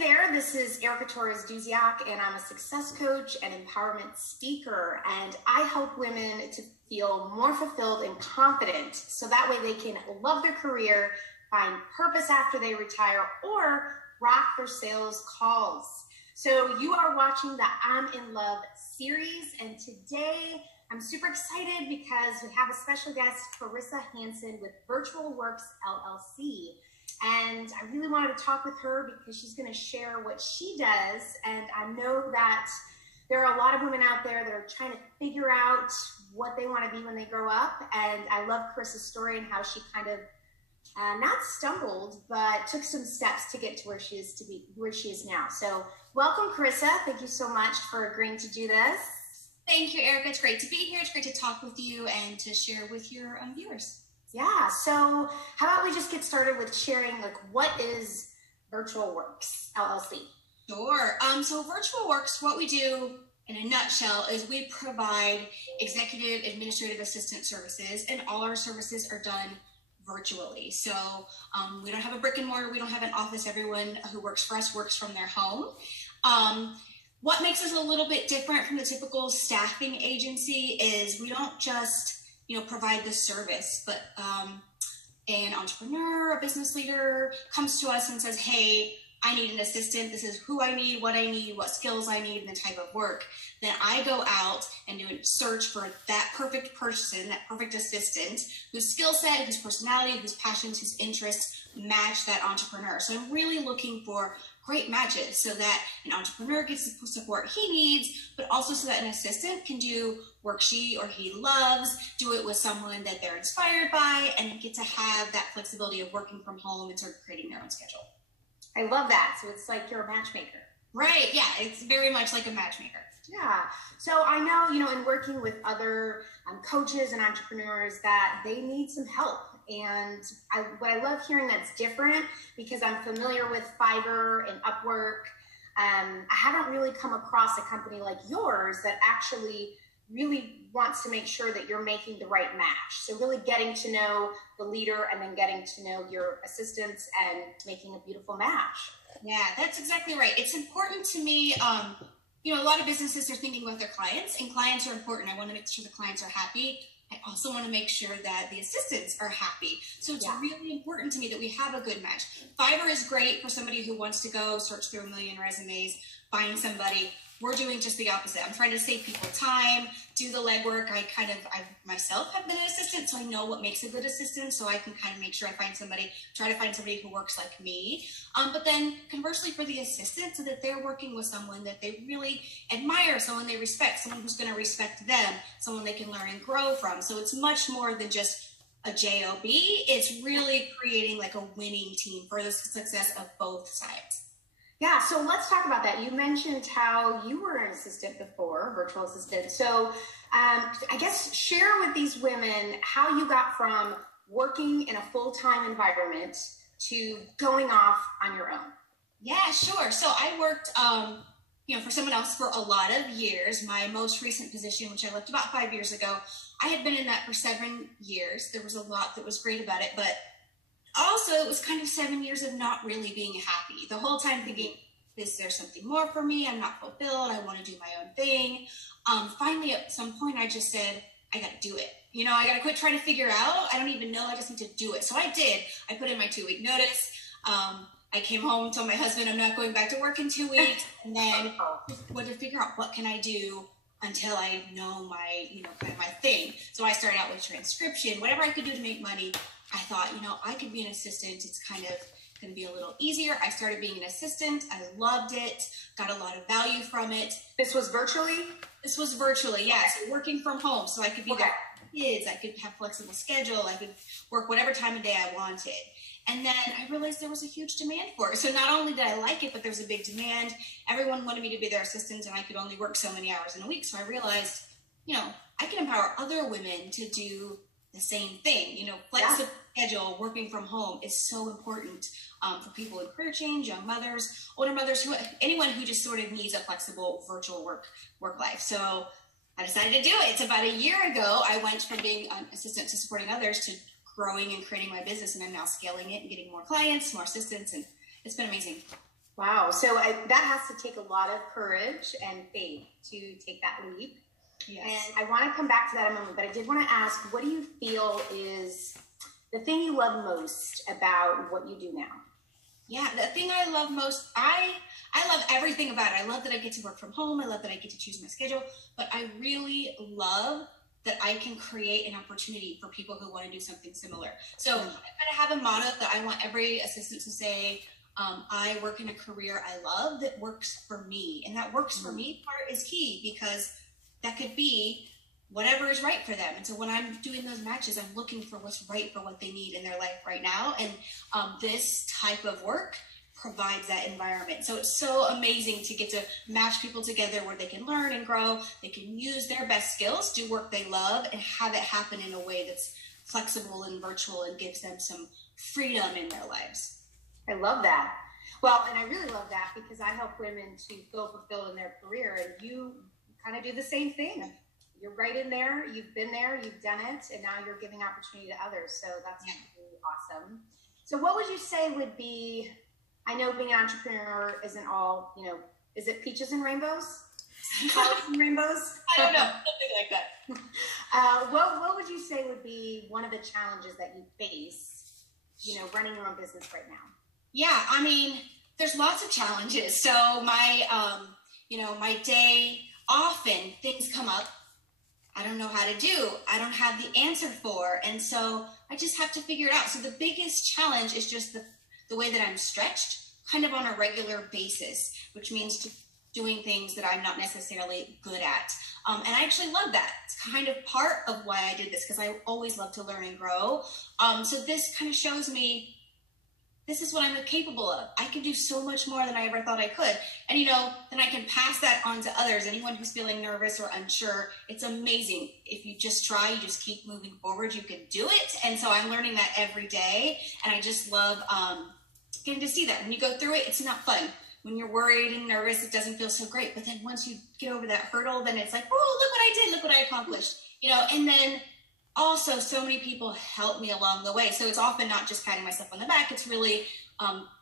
there, this is torres-dudziak, and I'm a success coach and empowerment speaker, and I help women to feel more fulfilled and confident so that way they can love their career, find purpose after they retire, or rock their sales calls. So you are watching the I'm in Love series, and today I'm super excited because we have a special guest, Karissa Hanson with Virtual Works LLC. And I really wanted to talk with her because she's going to share what she does. And I know that there are a lot of women out there that are trying to figure out what they want to be when they grow up. And I love Karissa's story and how she kind of not stumbled, but took some steps to get to where she is now. So welcome, Karissa. Thank you so much for agreeing to do this. Thank you, Erica. It's great to be here. It's great to talk with you and to share with your viewers. Yeah, so how about we just get started with sharing, like, what is Virtual Works LLC? Sure. So Virtual Works, what we do in a nutshell is we provide executive administrative assistant services, and all our services are done virtually. So we don't have a brick and mortar. We don't have an office. Everyone who works for us works from their home. What makes us a little bit different from the typical staffing agency is we don't just provide the service, but an entrepreneur, a business leader comes to us and says, hey, I need an assistant. This is who I need, what skills I need, and the type of work. Then I go out and do a search for that perfect person, that perfect assistant, whose skill set, whose personality, whose passions, whose interests match that entrepreneur. So I'm really looking for great matches so that an entrepreneur gets the support he needs, but also so that an assistant can do work she or he loves, do it with someone that they're inspired by, and get to have that flexibility of working from home and sort of creating their own schedule. I love that. So it's like you're a matchmaker. Right. Yeah. It's very much like a matchmaker. Yeah. So I know, in working with other coaches and entrepreneurs that they need some help. And what I love hearing that's different, because I'm familiar with Fiverr and Upwork. I haven't really come across a company like yours that actually really wants to make sure that you're making the right match. So really getting to know the leader and then getting to know your assistants and making a beautiful match. Yeah, that's exactly right. It's important to me. A lot of businesses are thinking about their clients, and clients are important. I want to make sure the clients are happy. I also want to make sure that the assistants are happy. So it's really important to me that we have a good match. Fiverr is great for somebody who wants to go search through a million resumes, find somebody. We're doing just the opposite. I'm trying to save people time, do the legwork. I myself have been an assistant, so I know what makes a good assistant, so I can kind of make sure I find somebody, try to find somebody who works like me. But then conversely for the assistant, so that they're working with someone that they really admire, someone they respect, someone who's going to respect them, someone they can learn and grow from. So it's much more than just a job. It's really creating like a winning team for the success of both sides. Yeah, so let's talk about that. You mentioned how you were an assistant before, virtual assistant. So I guess share with these women how you got from working in a full-time environment to going off on your own. Yeah, sure. So I worked, for someone else for a lot of years. My most recent position, which I left about 5 years ago, I had been in that for 7 years. There was a lot that was great about it, but also, it was kind of 7 years of not really being happy. The whole time thinking, is there something more for me? I'm not fulfilled. I want to do my own thing. Finally, at some point, I just said, I got to do it. I got to quit trying to figure out. I don't even know. I just need to do it. So I did. I put in my 2-week notice. I came home, told my husband I'm not going back to work in 2 weeks, and then went to figure out what can I do until I know my, kind of my thing. So I started out with transcription, whatever I could do to make money. I thought, I could be an assistant. It's kind of going to be a little easier. I started being an assistant. I loved it, got a lot of value from it. This was virtually? This was virtually, yes. So working from home. So I could be there with kids. I could have flexible schedule. I could work whatever time of day I wanted. And then I realized there was a huge demand for it. So not only did I like it, but there was a big demand. Everyone wanted me to be their assistant, and I could only work so many hours in a week. So I realized, I can empower other women to do the same thing. Flexible schedule, working from home is so important for people in career change, young mothers, older mothers, anyone who just sort of needs a flexible virtual work life. So I decided to do it. It's about a year ago. I went from being an assistant to supporting others to growing and creating my business, and I'm now scaling it and getting more clients, more assistants, and it's been amazing. Wow. So that has to take a lot of courage and faith to take that leap. Yes. And I want to come back to that in a moment, but I did want to ask, what do you feel is the thing you love most about what you do now? Yeah, the thing I love most, I love everything about it. I love that I get to work from home. I love that I get to choose my schedule, but I really love that I can create an opportunity for people who want to do something similar. So I kind of have a motto that I want every assistant to say, I work in a career I love that works for me. And that works for me part is key, because that could be whatever is right for them. And so when I'm doing those matches, I'm looking for what's right for what they need in their life right now. And this type of work provides that environment. So it's so amazing to get to match people together where they can learn and grow. They can use their best skills, do work they love, and have it happen in a way that's flexible and virtual and gives them some freedom in their lives. I love that. Well, and I really love that because I help women to feel fulfilled in their career, and you kind of do the same thing. You're right in there, you've been there, you've done it, and now you're giving opportunity to others. So that's really awesome. So what would you say would be, I know being an entrepreneur isn't all, is it peaches and rainbows? Colors and rainbows? I don't know, something like that. What would you say would be one of the challenges that you face, running your own business right now? Yeah, I mean, there's lots of challenges. So my, my day, often things come up I don't know how to do. I don't have the answer for. And so I just have to figure it out. So the biggest challenge is just the way that I'm stretched kind of on a regular basis, which means doing things that I'm not necessarily good at. And I actually love that. It's kind of part of why I did this, because I always love to learn and grow. So this kind of shows me this is what I'm capable of. I can do so much more than I ever thought I could. And, then I can pass that on to others. Anyone who's feeling nervous or unsure, it's amazing. If you just try, you just keep moving forward, you can do it. And so I'm learning that every day. And I just love getting to see that. When you go through it, it's not fun. When you're worried and nervous, it doesn't feel so great. But then once you get over that hurdle, then it's like, oh, look what I did. Look what I accomplished. And then also so many people help me along the way. So it's often not just patting myself on the back. It's really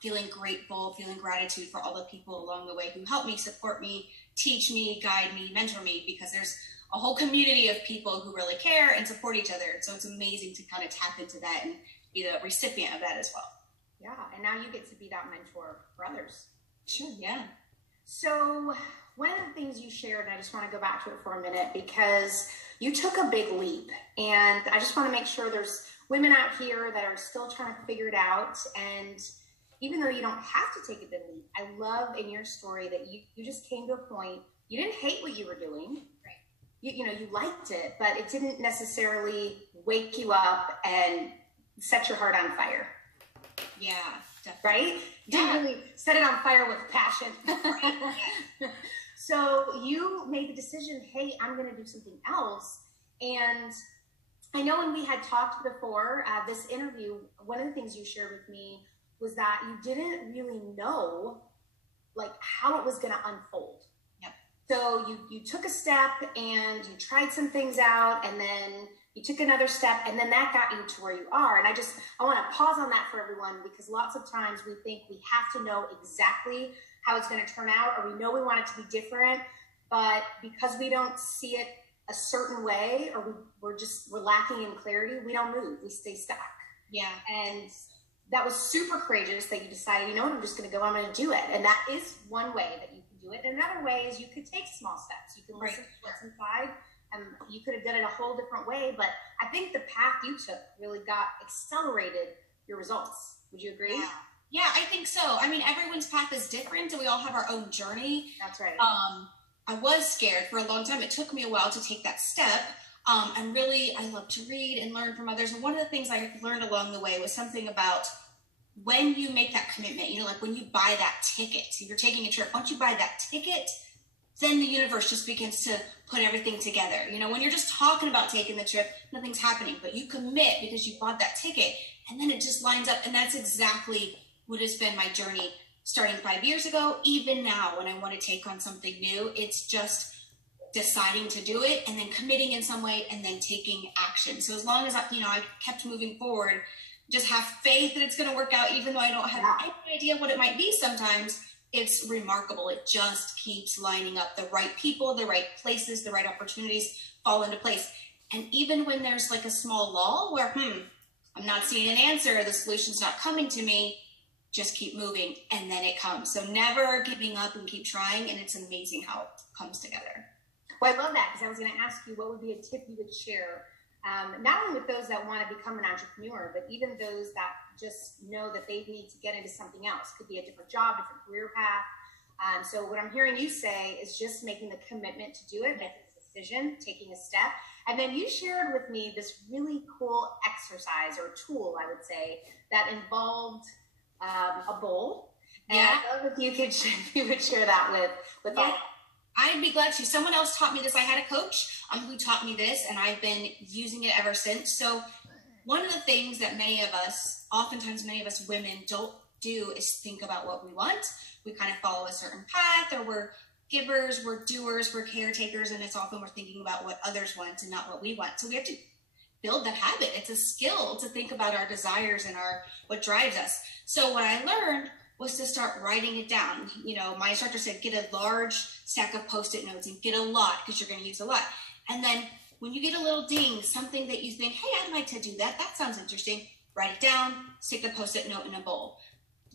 feeling grateful, feeling gratitude for all the people along the way who help me, support me, teach me, guide me, mentor me, because there's a whole community of people who really care and support each other. So it's amazing to kind of tap into that and be the recipient of that as well. Yeah, and now you get to be that mentor for others. Sure, yeah. So one of the things you shared, and I just want to go back to it for a minute, because you took a big leap, and I just want to make sure there's women out here that are still trying to figure it out. And even though you don't have to take a big leap, I love in your story that you just came to a point, you didn't hate what you were doing. Right. You liked it, but it didn't necessarily wake you up and set your heart on fire. Yeah, definitely. Right? Didn't really set it on fire with passion. Right. Yeah. So you made the decision, hey, I'm going to do something else. And I know when we had talked before this interview, one of the things you shared with me was that you didn't really know how it was going to unfold. Yep. So you took a step and you tried some things out, and then you took another step, and then that got you to where you are. And I want to pause on that for everyone, because lots of times we think we have to know exactly how it's going to turn out, or we know we want it to be different, but because we don't see it a certain way, or we're lacking in clarity, we don't move, we stay stuck. Yeah. And that was super courageous that you decided, I'm just going to go, I'm going to do it. And that is one way that you can do it. And another way is you could take small steps. You can listen to what's inside, and you could have done it a whole different way. But I think the path you took really accelerated your results. Would you agree? Yeah, I think so. I mean, everyone's path is different, and we all have our own journey. That's right. I was scared for a long time. It took me a while to take that step. And really, I love to read and learn from others. And one of the things I learned along the way was something about when you make that commitment, when you buy that ticket, if you're taking a trip, once you buy that ticket, then the universe just begins to put everything together. When you're just talking about taking the trip, nothing's happening, but you commit because you bought that ticket, and then it just lines up. And that's exactly what has been my journey starting 5 years ago. Even now, when I want to take on something new, it's just deciding to do it and then committing in some way and then taking action. So as long as I kept moving forward, just have faith that it's going to work out, even though I don't have any idea what it might be sometimes, it's remarkable. It just keeps lining up. The right people, the right places, the right opportunities fall into place. And even when there's like a small lull where, I'm not seeing an answer, the solution's not coming to me, just keep moving, and then it comes. So never giving up and keep trying, and it's amazing how it comes together. Well, I love that, because I was going to ask you, what would be a tip you would share, not only with those that want to become an entrepreneur, but even those that just know that they need to get into something else. Could be a different job, different career path. So what I'm hearing you say is just making the commitment to do it, making a decision, taking a step. And then you shared with me this really cool exercise or tool, I would say, that involved a bowl. And Yeah. I love if you would share that with all. I'd be glad to. Someone else taught me this. I had a coach who taught me this, and I've been using it ever since. So one of the things that oftentimes many of us women don't do is think about what we want. We kind of follow a certain path, or we're givers, we're doers, we're caretakers, and it's often we're thinking about what others want and not what we want. So we have to build that habit. It's a skill to think about our desires and what drives us. So what I learned was to start writing it down. You know, my instructor said, get a large stack of Post-it notes and get a lot, because you're going to use a lot. And then when you get a little ding, something that you think, hey, I'd like to do that. That sounds interesting. Write it down, stick the Post-it note in a bowl.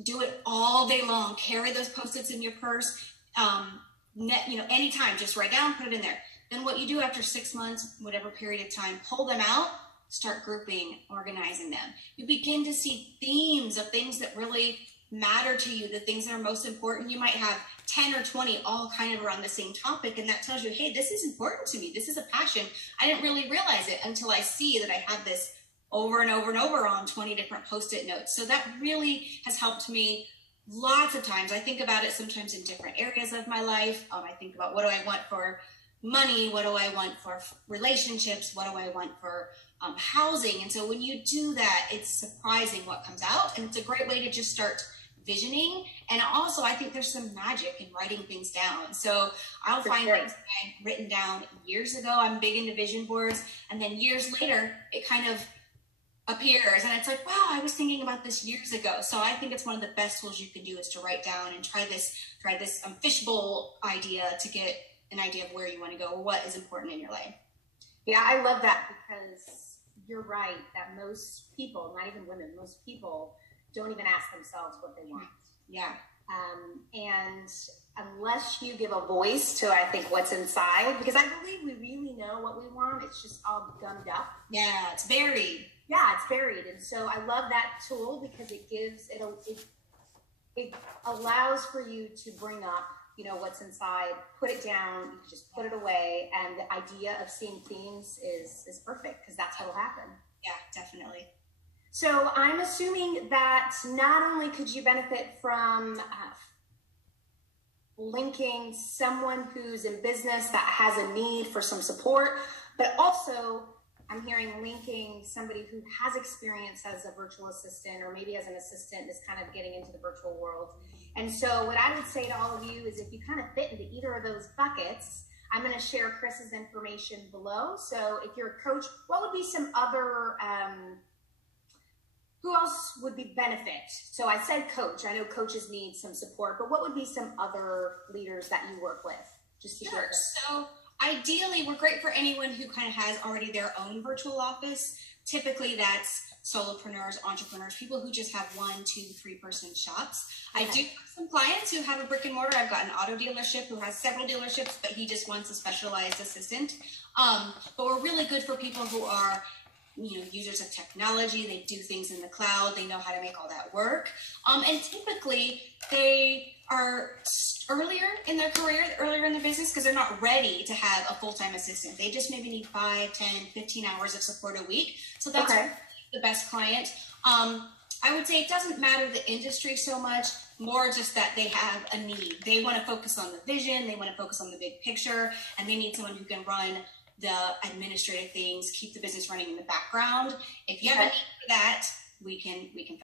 Do it all day long. Carry those Post-its in your purse. Anytime, just write down, put it in there. Then what you do after 6 months, whatever period of time, pull them out, start grouping, organizing them. You begin to see themes of things that really matter to you, the things that are most important. You might have 10 or 20 all kind of around the same topic, and that tells you, hey, this is important to me. This is a passion. I didn't really realize it until I see that I have this over and over and over on 20 different Post-it notes. So that really has helped me lots of times. I think about it sometimes in different areas of my life. I think about, what do I want for money? What do I want for relationships? What do I want for housing? And so when you do that, it's surprising what comes out, and it's a great way to just start visioning. And also, I think there's some magic in writing things down. So I'll find things that I've written down years ago. I'm big into vision boards, and then years later, it kind of appears, and it's like, wow, I was thinking about this years ago. So I think it's one of the best tools you can do is to write down and try this fishbowl idea to get an idea of where you want to go or what is important in your life. Yeah, I love that, because you're right that most people, not even women, most people don't even ask themselves what they want. Yeah. And unless you give a voice to, I think, what's inside, because I believe we really know what we want. It's just all gummed up. Yeah, it's buried. Yeah, it's buried. And so I love that tool, because it allows for you to bring up, what's inside, put it down, you can just put it away. And the idea of seeing themes is perfect, because that's what will happen. Yeah, definitely. So I'm assuming that not only could you benefit from linking someone who's in business that has a need for some support, but also I'm hearing linking somebody who has experience as a virtual assistant, or maybe as an assistant is kind of getting into the virtual world. And so what I would say to all of you is, if you kind of fit into either of those buckets, I'm going to share Chris's information below. So if you're a coach, what would be some other, who else would be benefit? So I said coach. I know coaches need some support, but what would be some other leaders that you work with? Just to Sure. So ideally, we're great for anyone who kind of has already their own virtual office. Typically, that's solopreneurs, entrepreneurs, people who just have 1, 2, 3 person shops. Okay. I do have some clients who have a brick and mortar. I've got an auto dealership who has several dealerships, but he just wants a specialized assistant. But we're really good for people who are users of technology. They do things in the cloud. They know how to make all that work. And typically they are earlier in their career, earlier in their business, because they're not ready to have a full-time assistant. They just maybe need 5, 10, 15 hours of support a week. So that's the best client. I would say it doesn't matter the industry so much, more just that they have a need. They want to focus on the vision. They want to focus on the big picture, and they need someone who can run the administrative things, keep the business running in the background. If you have a need for that, we can